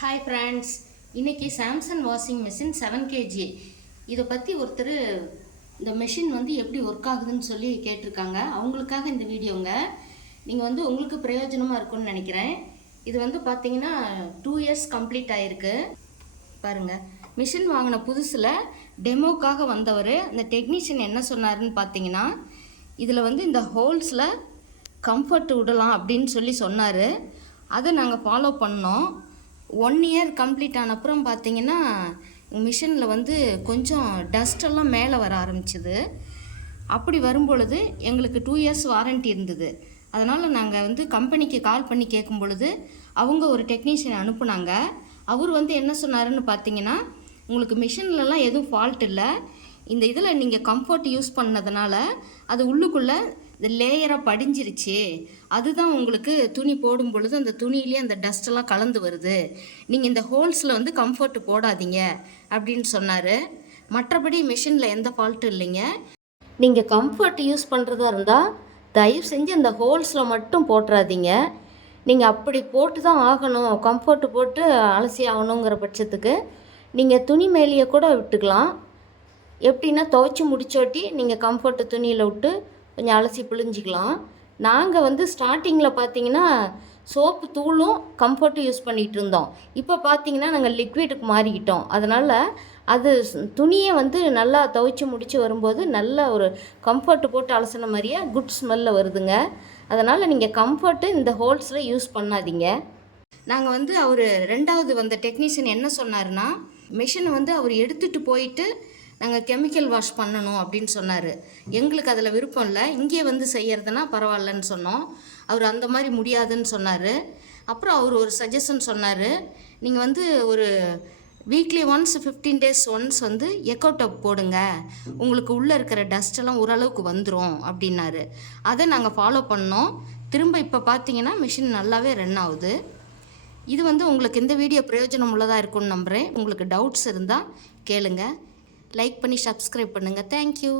Hi friends, இன்றைக்கி Samsung washing machine 7 kg இதை பற்றி ஒருத்தர் இந்த மிஷின் வந்து எப்படி ஒர்க் ஆகுதுன்னு சொல்லி கேட்டிருக்காங்க. அவங்களுக்காக இந்த வீடியோங்க. நீங்கள் வந்து உங்களுக்கு பிரயோஜனமாக இருக்கும்னு நினைக்கிறேன். இது வந்து பார்த்தீங்கன்னா 2 years கம்ப்ளீட் ஆகிருக்கு. பாருங்கள், மிஷின் வாங்கின புதுசில் டெமோக்காக வந்தவர் இந்த டெக்னீஷியன் என்ன சொன்னார்னு பார்த்தீங்கன்னா, இதில் வந்து இந்த ஹோல்ஸில் கம்ஃபர்ட் விடலாம் அப்படின்னு சொல்லி சொன்னார். அதை நாங்கள் ஃபாலோ பண்ணோம். 1 year கம்ப்ளீட் ஆன அப்புறம் பார்த்தீங்கன்னா மிஷினில் வந்து கொஞ்சம் டஸ்டெல்லாம் மேலே வர ஆரம்பிச்சிது. அப்படி வரும்பொழுது எங்களுக்கு 2 years வாரண்ட்டி இருந்தது. அதனால் நாங்கள் வந்து கம்பெனிக்கு கால் பண்ணி கேட்கும் பொழுது அவங்க ஒரு டெக்னீஷியன் அனுப்புனாங்க. அவர் வந்து என்ன சொன்னாருன்னு பார்த்தீங்கன்னா, உங்களுக்கு மிஷின்லலாம் எதுவும் ஃபால்ட் இல்லை, இந்த இதில் நீங்கள் கம்ஃபர்ட் யூஸ் பண்ணதுனால அது உள்ளுக்குள்ளே இந்த லேயராக படிஞ்சிருச்சு, அதுதான் உங்களுக்கு துணி போடும் பொழுது அந்த துணியிலே அந்த டஸ்ட்டெல்லாம் கலந்து வருது, நீங்கள் இந்த ஹோல்ஸில் வந்து கம்ஃபர்ட் போடாதீங்க அப்படின்னு சொன்னார். மற்றபடி மிஷினில் எந்த ஃபால்ட்டும் இல்லைங்க. நீங்கள் கம்ஃபர்ட் யூஸ் பண்ணுறதா இருந்தால் தயவு செஞ்சு அந்த ஹோல்ஸில் மட்டும் போட்டுறாதீங்க. நீங்கள் அப்படி போட்டு தான் ஆகணும், கம்ஃபர்ட் போட்டு அலசி ஆகணுங்கிற பட்சத்துக்கு நீங்கள் துணி மேலேயே கூட விட்டுக்கலாம். எப்படின்னா துவைச்சி முடிச்சோட்டி நீங்கள் கம்ஃபர்ட்டு துணியில் விட்டு கொஞ்சம் அலசி பிழிஞ்சிக்கலாம். நாங்கள் வந்து ஸ்டார்டிங்கில் பார்த்தீங்கன்னா சோப்பு தூளும் கம்ஃபர்ட்டும் யூஸ் பண்ணிகிட்டு இருந்தோம். இப்போ பார்த்தீங்கன்னா நாங்கள் லிக்விடுக்கு மாறிக்கிட்டோம். அதனால் அது துணியை வந்து நல்லா துவைச்சி முடித்து வரும்போது நல்ல ஒரு கம்ஃபர்ட்டு போட்டு அலசின மாதிரியே குட் ஸ்மெல்லில் வருதுங்க. அதனால் நீங்கள் கம்ஃபர்ட்டு இந்த ஹோல்ஸில் யூஸ் பண்ணாதீங்க. நாங்கள் வந்து அவர் 2வது வந்த டெக்னீஷியன் என்ன சொன்னார்னா, மிஷினை வந்து அவர் எடுத்துகிட்டு போயிட்டு நாங்கள் கெமிக்கல் வாஷ் பண்ணணும் அப்படின்னு சொன்னார். எங்களுக்கு அதில் விருப்பம் இல்லை, இங்கே வந்து செய்கிறதுனா பரவாயில்லன்னு சொன்னோம். அவர் அந்த மாதிரி முடியாதுன்னு சொன்னார். அப்புறம் அவர் ஒரு சஜஷன் சொன்னார், நீங்கள் வந்து ஒரு வீக்லி ஒன்ஸ் 15 days ஒன்ஸ் வந்து எக்கோ டப் போடுங்க, உங்களுக்கு உள்ளே இருக்கிற டஸ்ட்டெல்லாம் ஓரளவுக்கு வந்துடும் அப்படின்னாரு. அதை நாங்கள் ஃபாலோ பண்ணோம். திரும்ப இப்போ பார்த்தீங்கன்னா மிஷின் நல்லாவே ரன் ஆகுது. இது வந்து உங்களுக்கு இந்த வீடியோ பிரயோஜனம் உள்ளதாக இருக்கும்னு நம்புகிறேன். உங்களுக்கு டவுட்ஸ் இருந்தால் கேளுங்க. லைக் பண்ணி சப்ஸ்கிரைப் பண்ணுங்கள். தேங்க்யூ.